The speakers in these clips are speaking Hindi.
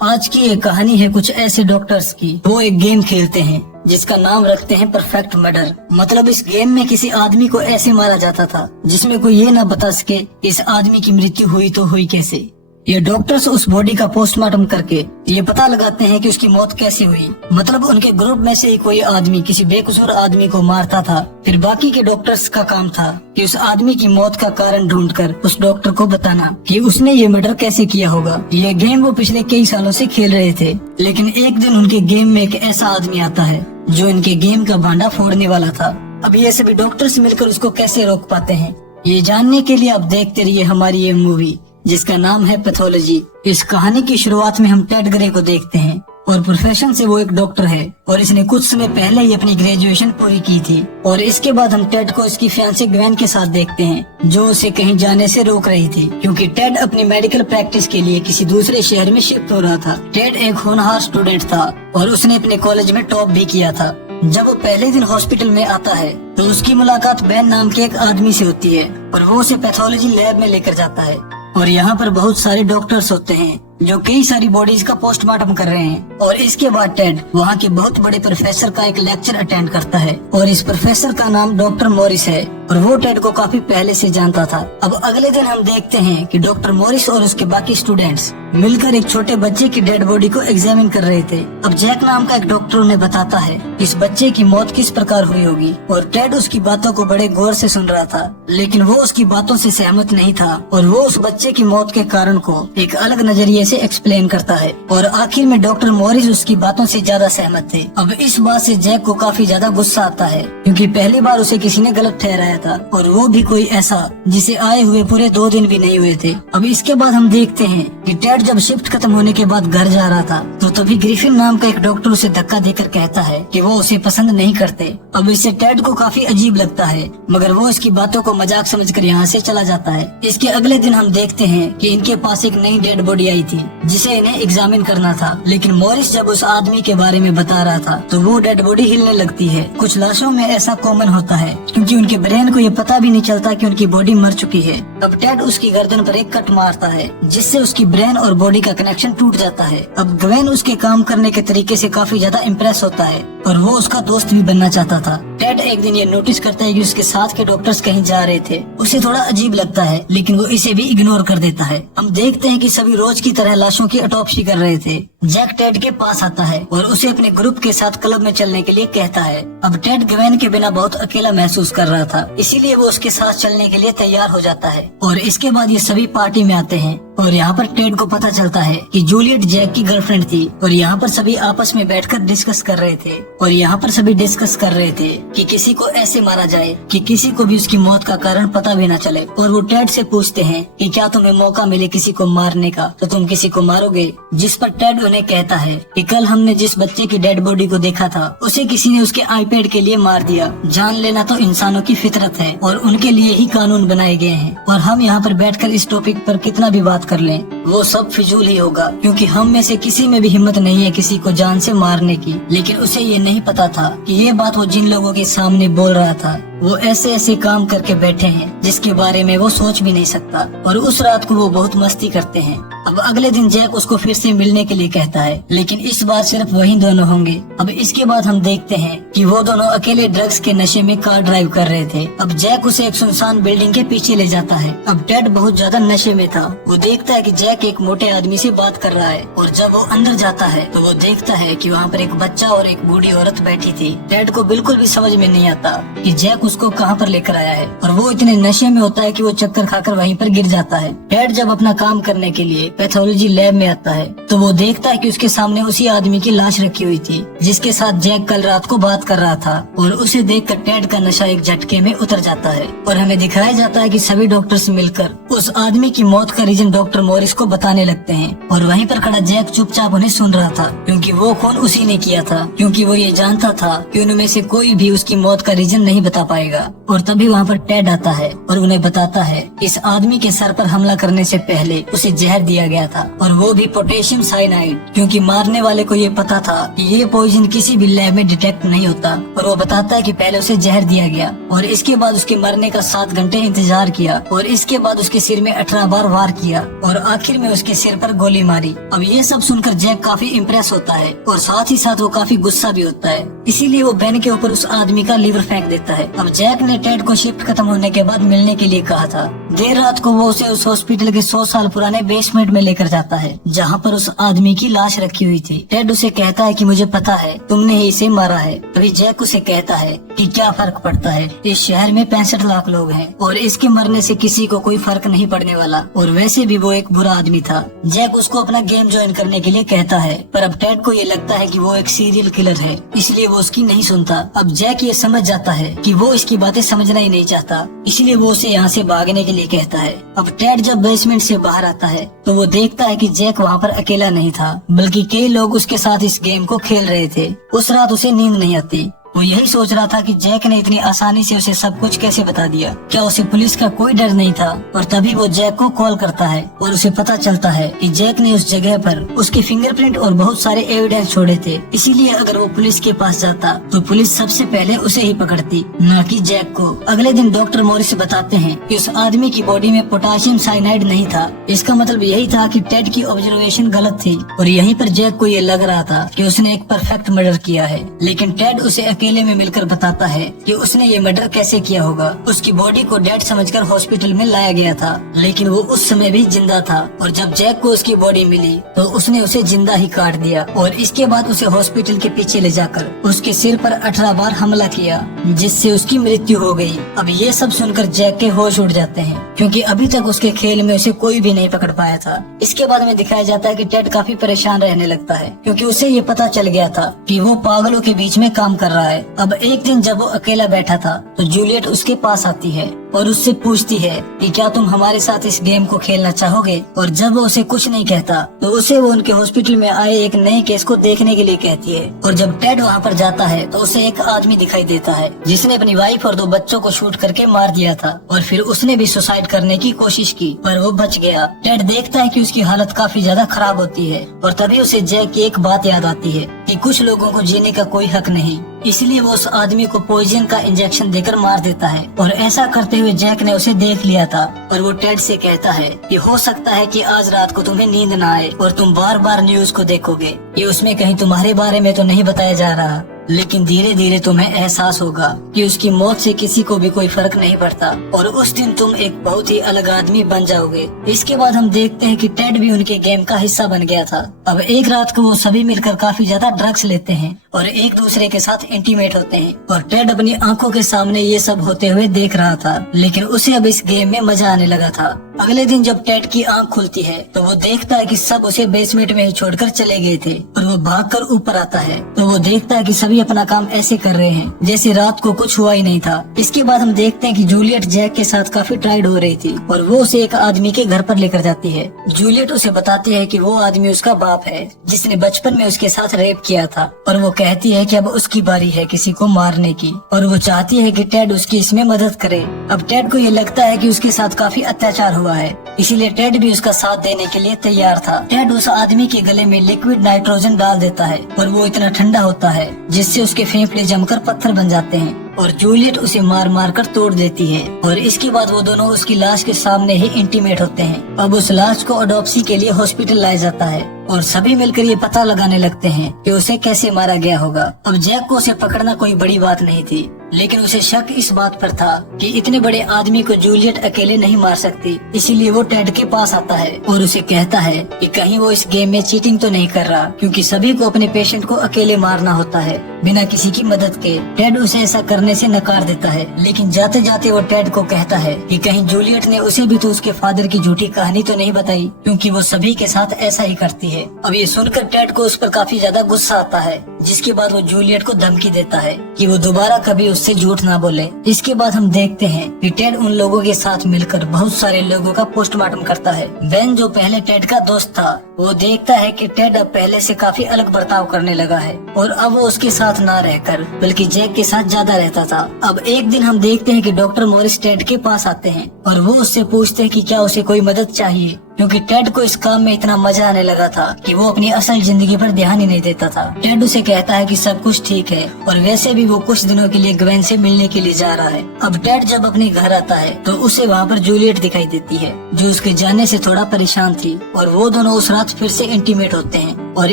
आज की ये कहानी है कुछ ऐसे डॉक्टर्स की। वो एक गेम खेलते हैं जिसका नाम रखते हैं परफेक्ट मर्डर। मतलब इस गेम में किसी आदमी को ऐसे मारा जाता था जिसमें कोई ये ना बता सके इस आदमी की मृत्यु हुई तो हुई कैसे। ये डॉक्टर्स उस बॉडी का पोस्टमार्टम करके ये पता लगाते हैं कि उसकी मौत कैसे हुई। मतलब उनके ग्रुप में से ही कोई आदमी किसी बेकसूर आदमी को मारता था, फिर बाकी के डॉक्टर्स का काम था कि उस आदमी की मौत का कारण ढूंढकर उस डॉक्टर को बताना कि उसने ये मर्डर कैसे किया होगा। ये गेम वो पिछले कई सालों से खेल रहे थे, लेकिन एक दिन उनके गेम में एक ऐसा आदमी आता है जो इनके गेम का भांडा फोड़ने वाला था। अब ये सभी डॉक्टर्स मिलकर उसको कैसे रोक पाते हैं, ये जानने के लिए आप देखते रहिए हमारी ये मूवी जिसका नाम है पैथोलॉजी। इस कहानी की शुरुआत में हम टेड ग्रे को देखते हैं और प्रोफेशन से वो एक डॉक्टर है और इसने कुछ समय पहले ही अपनी ग्रेजुएशन पूरी की थी। और इसके बाद हम टेड को इसकी फियांसे ग्वेन के साथ देखते हैं जो उसे कहीं जाने से रोक रही थी क्योंकि टेड अपनी मेडिकल प्रैक्टिस के लिए किसी दूसरे शहर में शिफ्ट हो रहा था। टेड एक होनहार स्टूडेंट था और उसने अपने कॉलेज में टॉप भी किया था। जब वो पहले दिन हॉस्पिटल में आता है तो उसकी मुलाकात बेन नाम के एक आदमी से होती है और वो उसे पैथोलॉजी लैब में लेकर जाता है। और यहाँ पर बहुत सारे डॉक्टर्स होते हैं जो कई सारी बॉडीज का पोस्टमार्टम कर रहे हैं। और इसके बाद टेड वहाँ के बहुत बड़े प्रोफेसर का एक लेक्चर अटेंड करता है और इस प्रोफेसर का नाम डॉक्टर मॉरिस है और वो टेड को काफी पहले से जानता था। अब अगले दिन हम देखते हैं कि डॉक्टर मॉरिस और उसके बाकी स्टूडेंट्स मिलकर एक छोटे बच्चे की डेड बॉडी को एग्जामिन कर रहे थे। अब जैक नाम का एक डॉक्टर उन्हें बताता है इस बच्चे की मौत किस प्रकार हुई होगी और टेड उसकी बातों को बड़े गौर से सुन रहा था, लेकिन वो उसकी बातों से सहमत नहीं था और वो उस बच्चे की मौत के कारण को एक अलग नजरिए से एक्सप्लेन करता है। और आखिर में डॉक्टर मॉरिस उसकी बातों से ज्यादा सहमत थे। अब इस बात से जैक को काफी ज्यादा गुस्सा आता है क्योंकि पहली बार उसे किसी ने गलत ठहराया था और वो भी कोई ऐसा जिसे आए हुए पूरे 2 दिन भी नहीं हुए थे। अब इसके बाद हम देखते हैं कि टेड जब शिफ्ट खत्म होने के बाद घर जा रहा था तो तभी ग्रिफिन नाम का एक डॉक्टर उसे धक्का देकर कहता है कि वो उसे पसंद नहीं करते। अब इससे टेड को काफी अजीब लगता है मगर वो इसकी बातों को मजाक समझकर यहाँ से चला जाता है। इसके अगले दिन हम देखते हैं कि इनके पास एक नई डेड बॉडी आई थी जिसे इन्हें एग्जामिन करना था, लेकिन मॉरिस जब उस आदमी के बारे में बता रहा था तो वो डेड बॉडी हिलने लगती है। कुछ लाशों में ऐसा कॉमन होता है क्योंकि उनके ब्रेन को ये पता भी नहीं चलता कि उनकी बॉडी मर चुकी है। अब टेड उसकी गर्दन पर एक कट मारता है जिससे उसकी ब्रेन और बॉडी का कनेक्शन टूट जाता है। अब ग्वेन उसके काम करने के तरीके से काफी ज्यादा इम्प्रेस होता है और वो उसका दोस्त भी बनना चाहता था। टेड एक दिन ये नोटिस करता है कि उसके साथ के डॉक्टर्स कहीं जा रहे थे। उसे थोड़ा अजीब लगता है लेकिन वो इसे भी इग्नोर कर देता है। हम देखते हैं कि सभी रोज की तरह लाशों की ऑटोप्सी कर रहे थे। जैक टेड के पास आता है और उसे अपने ग्रुप के साथ क्लब में चलने के लिए कहता है। अब टेड ग्वेन के बिना बहुत अकेला महसूस कर रहा था, इसीलिए वो उसके साथ चलने के लिए तैयार हो जाता है। और इसके बाद ये सभी पार्टी में आते हैं और यहाँ पर टेड को पता चलता है कि जूलियट जैक की गर्लफ्रेंड थी और यहाँ पर सभी आपस में बैठकर डिस्कस कर रहे थे। और यहाँ पर सभी डिस्कस कर रहे थे कि किसी को ऐसे मारा जाए कि किसी को भी उसकी मौत का कारण पता भी न चले। और वो टेड से पूछते हैं कि क्या तुम्हें मौका मिले किसी को मारने का तो तुम किसी को मारोगे, जिस पर टेड उन्हें कहता है कि कल हमने जिस बच्चे की डेड बॉडी को देखा था उसे किसी ने उसके आईपैड के लिए मार दिया। जान लेना तो इंसानों की फितरत है और उनके लिए ही कानून बनाए गए हैं और हम यहाँ पर बैठकर इस टॉपिक पर कितना भी बात कर लें वो सब फिजूल ही होगा क्योंकि हम में से किसी में भी हिम्मत नहीं है किसी को जान से मारने की। लेकिन उसे ये नहीं पता था कि ये बात वो जिन लोगों के सामने बोल रहा था वो ऐसे ऐसे काम करके बैठे हैं जिसके बारे में वो सोच भी नहीं सकता। और उस रात को वो बहुत मस्ती करते हैं। अब अगले दिन जैक उसको फिर से मिलने के लिए कहता है लेकिन इस बार सिर्फ वही दोनों होंगे। अब इसके बाद हम देखते हैं कि वो दोनों अकेले ड्रग्स के नशे में कार ड्राइव कर रहे थे। अब जैक उसे एक सुनसान बिल्डिंग के पीछे ले जाता है। अब टेड बहुत ज्यादा नशे में था। वो देखता है कि जैक एक मोटे आदमी से बात कर रहा है और जब वो अंदर जाता है तो वो देखता है कि वहाँ पर एक बच्चा और एक बूढ़ी औरत बैठी थी। टेड को बिल्कुल भी समझ में नहीं आता कि जैक उसको कहाँ पर लेकर आया है और वो इतने नशे में होता है कि वो चक्कर खाकर वहीं पर गिर जाता है। टेड जब अपना काम करने के लिए पैथोलॉजी लैब में आता है तो वो देखता है कि उसके सामने उसी आदमी की लाश रखी हुई थी जिसके साथ जैक कल रात को बात कर रहा था। और उसे देखकर टेड का नशा एक झटके में उतर जाता है और हमें दिखाया जाता है कि सभी डॉक्टर्स मिलकर उस आदमी की मौत का रीजन डॉक्टर मॉरिस को बताने लगते हैं। और वहीं पर खड़ा जैक चुपचाप उन्हें सुन रहा था क्योंकि वो खून उसी ने किया था, क्योंकि वो ये जानता था कि उनमें से कोई भी उसकी मौत का रीजन नहीं बता पाएगा। पाएगा। और तभी वहाँ पर टेड आता है और उन्हें बताता है इस आदमी के सर पर हमला करने से पहले उसे जहर दिया गया था, और वो भी पोटेशियम साइनाइड, क्योंकि मारने वाले को ये पता था कि ये पॉइजन किसी भी लैब में डिटेक्ट नहीं होता। और वो बताता है कि पहले उसे जहर दिया गया और इसके बाद उसके मरने का 7 घंटे इंतजार किया, और इसके बाद उसके सिर में 18 बार वार किया और आखिर में उसके सिर पर गोली मारी। अब ये सब सुनकर जैक काफी इम्प्रेस होता है और साथ ही साथ वो काफी गुस्सा भी होता है, इसीलिए वो बेन के ऊपर उस आदमी का लीवर फेंक देता है। अब जैक ने टेड को शिफ्ट खत्म होने के बाद मिलने के लिए कहा था। देर रात को वो उसे उस हॉस्पिटल के 100 साल पुराने बेसमेंट में लेकर जाता है जहाँ पर उस आदमी की लाश रखी हुई थी। टेड उसे कहता है कि मुझे पता है तुमने ही इसे मारा है। तभी जैक उसे कहता है कि क्या फर्क पड़ता है, इस शहर में 65 लाख लोग हैं और इसके मरने से किसी को कोई फर्क नहीं पड़ने वाला, और वैसे भी वो एक बुरा आदमी था। जैक उसको अपना गेम ज्वाइन करने के लिए कहता है, पर अब टेड को ये लगता है कि वो एक सीरियल किलर है, इसलिए वो उसकी नहीं सुनता। अब जैक ये समझ जाता है कि वो इसकी बातें समझना ही नहीं चाहता, इसलिए वो उसे यहाँ से भागने के लिए कहता है। अब टेड जब बेसमेंट से बाहर आता है तो वो देखता है कि जैक वहाँ पर अकेला नहीं था, बल्कि कई लोग उसके साथ इस गेम को खेल रहे थे। उस रात उसे नींद नहीं आती। वो यही सोच रहा था कि जैक ने इतनी आसानी से उसे सब कुछ कैसे बता दिया, क्या उसे पुलिस का कोई डर नहीं था। और तभी वो जैक को कॉल करता है और उसे पता चलता है कि जैक ने उस जगह पर उसके फिंगरप्रिंट और बहुत सारे एविडेंस छोड़े थे, इसीलिए अगर वो पुलिस के पास जाता तो पुलिस सबसे पहले उसे ही पकड़ती, न कि जैक को। अगले दिन डॉक्टर मॉरिस बताते हैं कि उस आदमी की बॉडी में पोटेशियम साइनाइड नहीं था। इसका मतलब यही था कि टेड की ऑब्जर्वेशन गलत थी, और यहीं पर जैक को ये लग रहा था कि उसने एक परफेक्ट मर्डर किया है। लेकिन टेड उसे अकेले में मिलकर बताता है कि उसने ये मर्डर कैसे किया होगा। उसकी बॉडी को डेड समझकर हॉस्पिटल में लाया गया था, लेकिन वो उस समय भी जिंदा था, और जब जैक को उसकी बॉडी मिली तो उसने उसे जिंदा ही काट दिया, और इसके बाद उसे हॉस्पिटल के पीछे ले जाकर उसके सिर पर 18 बार हमला किया, जिससे उसकी मृत्यु हो गई। अब ये सब सुनकर जैक के होश उड़ जाते हैं, क्योंकि अभी तक उसके खेल में उसे कोई भी नहीं पकड़ पाया था। इसके बाद में दिखाया जाता है कि टेड काफी परेशान रहने लगता है, क्योंकि उसे ये पता चल गया था कि वो पागलों के बीच में काम कर रहा है। अब एक दिन जब वो अकेला बैठा था तो जूलियट उसके पास आती है और उससे पूछती है कि क्या तुम हमारे साथ इस गेम को खेलना चाहोगे। और जब वो उसे कुछ नहीं कहता तो उसे वो उनके हॉस्पिटल में आए एक नए केस को देखने के लिए कहती है। और जब टेड वहाँ पर जाता है तो उसे एक आदमी दिखाई देता है जिसने अपनी वाइफ और 2 बच्चों को शूट करके मार दिया था, और फिर उसने भी सुसाइड करने की कोशिश की, पर वो बच गया। टेड देखता है कि उसकी हालत काफी ज्यादा खराब होती है, और तभी उसे जैक की एक बात याद आती है कि कुछ लोगों को जीने का कोई हक नहीं, इसलिए वो उस आदमी को पॉइजन का इंजेक्शन देकर मार देता है। और ऐसा करते हुए जैक ने उसे देख लिया था, और वो टेड से कहता है कि हो सकता है कि आज रात को तुम्हें नींद ना आए और तुम बार बार न्यूज को देखोगे। ये उसमें कहीं तुम्हारे बारे में तो नहीं बताया जा रहा, लेकिन धीरे धीरे तुम्हें एहसास होगा कि उसकी मौत से किसी को भी कोई फर्क नहीं पड़ता, और उस दिन तुम एक बहुत ही अलग आदमी बन जाओगे। इसके बाद हम देखते हैं कि टेड भी उनके गेम का हिस्सा बन गया था। अब एक रात को वो सभी मिलकर काफी ज्यादा ड्रग्स लेते हैं और एक दूसरे के साथ इंटीमेट होते हैं, और टेड अपनी आंखों के सामने ये सब होते हुए देख रहा था, लेकिन उसे अब इस गेम में मजा आने लगा था। अगले दिन जब टेड की आंख खुलती है तो वो देखता है कि सब उसे बेसमेंट में ही छोड़कर चले गए थे, और वो भागकर ऊपर आता है तो वो देखता है कि सभी अपना काम ऐसे कर रहे हैं जैसे रात को कुछ हुआ ही नहीं था। इसके बाद हम देखते हैं कि जूलियट जैक के साथ काफी ट्राइड हो रही थी, और वो उसे एक आदमी के घर पर लेकर जाती है। जूलियट उसे बताती है कि वो आदमी उसका बाप है जिसने बचपन में उसके साथ रेप किया था, और वो कहती है कि अब उसकी बारी है किसी को मारने की, और वो चाहती है कि टेड उसकी इसमें मदद करे। अब टेड को ये लगता है कि उसके साथ काफी अत्याचार हुआ है, इसीलिए टेड भी उसका साथ देने के लिए तैयार था। टेड उस आदमी के गले में लिक्विड नाइट्रोजन डाल देता है, और वो इतना ठंडा होता है जिससे उसके फेफड़े जमकर पत्थर बन जाते हैं, और जूलियट उसे मार मार कर तोड़ देती है। और इसके बाद वो दोनों उसकी लाश के सामने ही इंटीमेट होते हैं। अब उस लाश को ऑटोप्सी के लिए हॉस्पिटल लाया जाता है, और सभी मिलकर ये पता लगाने लगते हैं कि उसे कैसे मारा गया होगा। अब जैक को उसे पकड़ना कोई बड़ी बात नहीं थी, लेकिन उसे शक इस बात पर था कि इतने बड़े आदमी को जूलियट अकेले नहीं मार सकती, इसीलिए वो टेड के पास आता है और उसे कहता है कि कहीं वो इस गेम में चीटिंग तो नहीं कर रहा, क्योंकि सभी को अपने पेशेंट को अकेले मारना होता है बिना किसी की मदद के। टेड उसे ऐसा करने से नकार देता है, लेकिन जाते जाते वो टेड को कहता है कि कहीं जूलियट ने उसे भी तो उसके फादर की झूठी कहानी तो नहीं बताई, क्योंकि वो सभी के साथ ऐसा ही करती है। अब ये सुनकर टेड को उस पर काफी ज्यादा गुस्सा आता है, जिसके बाद वो जूलियट को धमकी देता है कि वो दोबारा कभी उससे झूठ ना बोले। इसके बाद हम देखते हैं कि टेड उन लोगों के साथ मिलकर बहुत सारे लोगों का पोस्टमार्टम करता है। बेन जो पहले टेड का दोस्त था, वो देखता है कि टेड अब पहले से काफी अलग बर्ताव करने लगा है, और अब वो उसके साथ साथ ना रहकर बल्कि जैक के साथ ज्यादा रहता था। अब एक दिन हम देखते हैं कि डॉक्टर मॉरिस टेड के पास आते हैं और वो उससे पूछते हैं कि क्या उसे कोई मदद चाहिए, क्योंकि टेड को इस काम में इतना मजा आने लगा था कि वो अपनी असल जिंदगी पर ध्यान ही नहीं देता था। टेड उसे कहता है कि सब कुछ ठीक है और वैसे भी वो कुछ दिनों के लिए ग्वेन से मिलने के लिए जा रहा है। अब टेड जब अपने घर आता है तो उसे वहाँ पर जूलियट दिखाई देती है, जो उसके जाने से थोड़ा परेशान थी, और वो दोनों उस रात फिर से इंटीमेट होते हैं और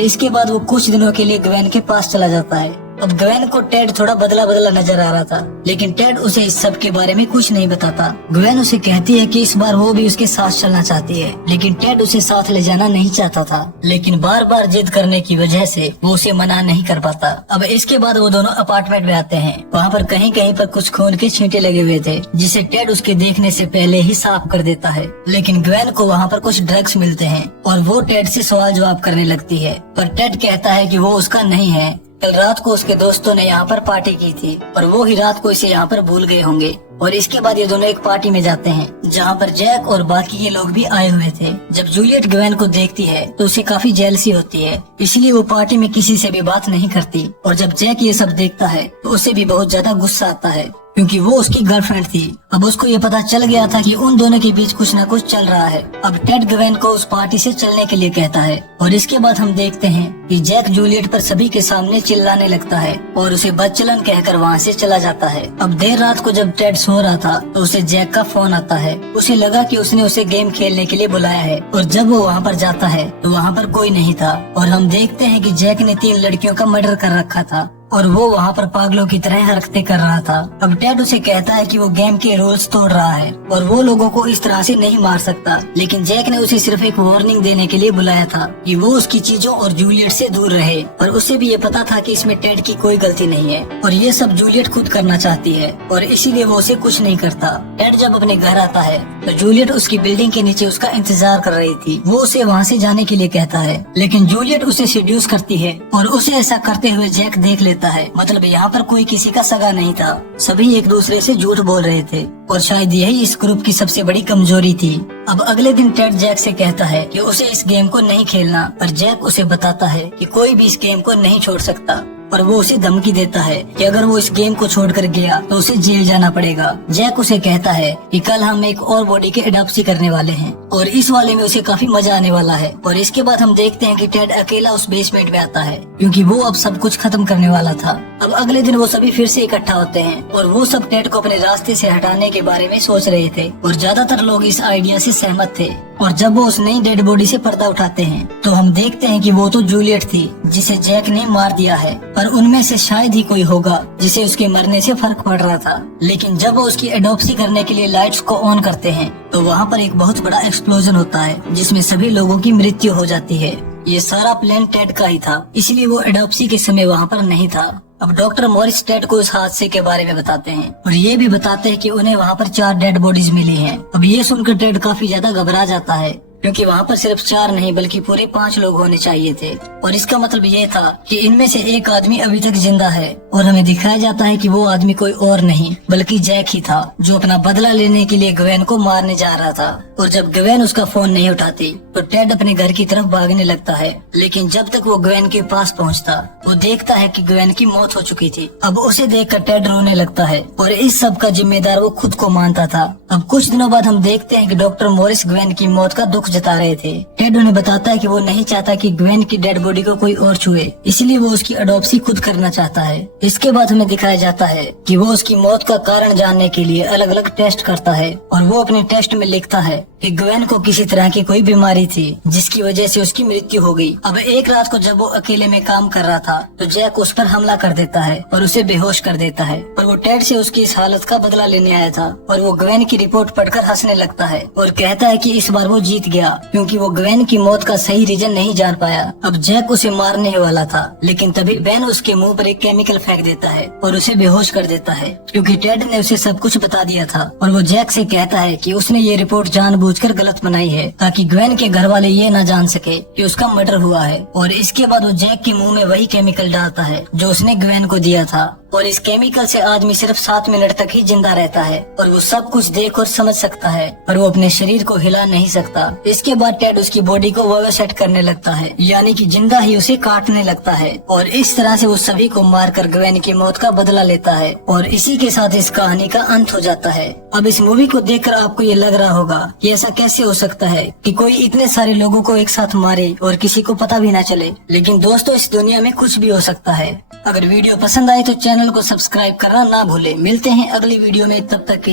इसके बाद वो कुछ दिनों के लिए ग्वेन के पास चला जाता है। अब ग्वेन को टेड थोड़ा बदला बदला नजर आ रहा था, लेकिन टेड उसे इस सब के बारे में कुछ नहीं बताता। ग्वेन उसे कहती है कि इस बार वो भी उसके साथ चलना चाहती है, लेकिन टेड उसे साथ ले जाना नहीं चाहता था, लेकिन बार बार जिद करने की वजह से वो उसे मना नहीं कर पाता। अब इसके बाद वो दोनों अपार्टमेंट में आते हैं। वहाँ पर कहीं कहीं पर कुछ खून के छींटे लगे हुए थे, जिसे टेड उसके देखने से पहले ही साफ कर देता है, लेकिन ग्वेन को वहाँ पर कुछ ड्रग्स मिलते हैं और वो टेड से सवाल जवाब करने लगती है, पर टेड कहता है कि वो उसका नहीं है। कल रात को उसके दोस्तों ने यहाँ पर पार्टी की थी और वो ही रात को इसे यहाँ पर भूल गए होंगे। और इसके बाद ये दोनों एक पार्टी में जाते हैं जहाँ पर जैक और बाकी के लोग भी आए हुए थे। जब जूलियट ग्वेन को देखती है तो उसे काफी जेलसी होती है, इसलिए वो पार्टी में किसी से भी बात नहीं करती। और जब जैक ये सब देखता है तो उसे भी बहुत ज्यादा गुस्सा आता है, क्योंकि वो उसकी गर्लफ्रेंड थी। अब उसको ये पता चल गया था कि उन दोनों के बीच कुछ न कुछ चल रहा है। अब टेड ग्वेन को उस पार्टी से चलने के लिए कहता है और इसके बाद हम देखते हैं कि जैक जूलियट पर सभी के सामने चिल्लाने लगता है और उसे बदचलन कहकर वहाँ से चला जाता है। अब देर रात को जब टेड सो रहा था तो उसे जैक का फोन आता है। उसे लगा कि उसने उसे गेम खेलने के लिए बुलाया है, और जब वो वहाँ पर जाता है तो वहाँ पर कोई नहीं था और हम देखते हैं कि जैक ने 3 लड़कियों का मर्डर कर रखा था और वो वहाँ पर पागलों की तरह हरकतें कर रहा था। अब टेड उसे कहता है कि वो गेम के रूल्स तोड़ रहा है और वो लोगों को इस तरह से नहीं मार सकता, लेकिन जैक ने उसे सिर्फ एक वार्निंग देने के लिए बुलाया था कि वो उसकी चीजों और जूलियट से दूर रहे। और उसे भी ये पता था कि इसमें टेड की कोई गलती नहीं है और ये सब जूलियट खुद करना चाहती है और इसीलिए वो उसे कुछ नहीं करता। टेड जब अपने घर आता है तो जूलियट उसकी बिल्डिंग के नीचे उसका इंतजार कर रही थी। वो उसे वहाँ से जाने के लिए कहता है, लेकिन जूलियट उसे सीड्यूस करती है और उसे ऐसा करते हुए जैक देख लेता है। मतलब यहाँ पर कोई किसी का सगा नहीं था, सभी एक दूसरे से झूठ बोल रहे थे और शायद यही इस ग्रुप की सबसे बड़ी कमजोरी थी। अब अगले दिन टेड जैक से कहता है कि उसे इस गेम को नहीं खेलना, पर जैक उसे बताता है कि कोई भी इस गेम को नहीं छोड़ सकता और वो उसे धमकी देता है कि अगर वो इस गेम को छोड़कर गया तो उसे जेल जाना पड़ेगा। जैक उसे कहता है कि कल हम एक और बॉडी के एडॉप्सी करने वाले हैं और इस वाले में उसे काफी मजा आने वाला है। और इसके बाद हम देखते हैं कि टेड अकेला उस बेसमेंट में आता है, क्योंकि वो अब सब कुछ खत्म करने वाला था। अब अगले दिन वो सभी फिर से इकट्ठा होते हैं और वो सब टेड को अपने रास्ते से हटाने के बारे में सोच रहे थे और ज्यादातर लोग इस आइडिया से सहमत थे। और जब वो उस नई डेड बॉडी से पर्दा उठाते हैं तो हम देखते हैं कि वो तो जूलियट थी जिसे जैक ने मार दिया है, पर उनमें से शायद ही कोई होगा जिसे उसके मरने से फर्क पड़ रहा था। लेकिन जब वो उसकी एडॉप्सी करने के लिए लाइट्स को ऑन करते हैं तो वहाँ पर एक बहुत बड़ा एक्सप्लोजन होता है जिसमें सभी लोगों की मृत्यु हो जाती है। ये सारा प्लान टेड का ही था, इसलिए वो एडॉप्सी के समय वहाँ पर नहीं था। अब डॉक्टर मॉरिस टेड को इस हादसे के बारे में बताते हैं और ये भी बताते हैं कि उन्हें वहाँ पर 4 डेड बॉडीज मिली हैं। अब ये सुनकर टेड काफी ज्यादा घबरा जाता है, क्योंकि वहाँ पर सिर्फ 4 नहीं बल्कि पूरे 5 लोग होने चाहिए थे और इसका मतलब ये था कि इनमें से एक आदमी अभी तक जिंदा है। और हमें दिखाया जाता है कि वो आदमी कोई और नहीं बल्कि जैक ही था, जो अपना बदला लेने के लिए ग्वेन को मारने जा रहा था। और जब ग्वेन उसका फोन नहीं उठाती तो टेड अपने घर की तरफ भागने लगता है, लेकिन जब तक वो ग्वेन के पास पहुंचता वो देखता है कि ग्वेन की मौत हो चुकी थी। अब उसे देखकर टेड रोने लगता है और इस सब का जिम्मेदार वो खुद को मानता था। अब कुछ दिनों बाद हम देखते हैं कि डॉक्टर मॉरिस ग्वेन की मौत का दुख जता रहे थे। टेड उन्हें बताता है कि वो नहीं चाहता कि ग्वेन की डेड बॉडी को कोई और छुए, इसलिए वो उसकी एडॉप्सी खुद करना चाहता है। इसके बाद हमें दिखाया जाता है कि वो उसकी मौत का कारण जानने के लिए अलग अलग टेस्ट करता है और वो अपने टेस्ट में लिखता है कि ग्वेन को किसी तरह की कोई बीमारी थी जिसकी वजह से उसकी मृत्यु हो गई। अब एक रात को जब वो अकेले में काम कर रहा था तो जैक उस पर हमला कर देता है और उसे बेहोश कर देता है। और वो टेड से उसकी इस हालत का बदला लेने आया था और वो ग्वेन की रिपोर्ट पढ़कर हंसने लगता है और कहता है कि इस बार वो जीत गया, क्योंकि वो ग्वेन की मौत का सही रीजन नहीं जान पाया। अब जैक उसे मारने ही वाला था, लेकिन तभी बेन उसके मुंह पर एक केमिकल फेंक देता है और उसे बेहोश कर देता है, क्योंकि टेड ने उसे सब कुछ बता दिया था। और वो जैक से कहता है कि उसने ये रिपोर्ट जानबूझकर गलत बनाई है ताकि ग्वेन के घर वाले ये न जान सके कि उसका मर्डर हुआ है। और इसके बाद वो जैक के मुंह में वही केमिकल डालता है जो उसने ग्वेन को दिया था और इस केमिकल से आदमी सिर्फ 7 मिनट तक ही जिंदा रहता है और वो सब कुछ देख और समझ सकता है, पर वो अपने शरीर को हिला नहीं सकता। इसके बाद टेड उसकी बॉडी को वावेसेट करने लगता है, यानी कि जिंदा ही उसे काटने लगता है और इस तरह से वो सभी को मारकर ग्वेन की मौत का बदला लेता है और इसी के साथ इस कहानी का अंत हो जाता है। अब इस मूवी को देखकर आपको ये लग रहा होगा कि ऐसा कैसे हो सकता है कि कोई इतने सारे लोगों को एक साथ मारे और किसी को पता भी ना चले, लेकिन दोस्तों इस दुनिया में कुछ भी हो सकता है। अगर वीडियो पसंद आए तो चैनल को सब्सक्राइब करना ना भूले। मिलते हैं अगली वीडियो में, तब तक के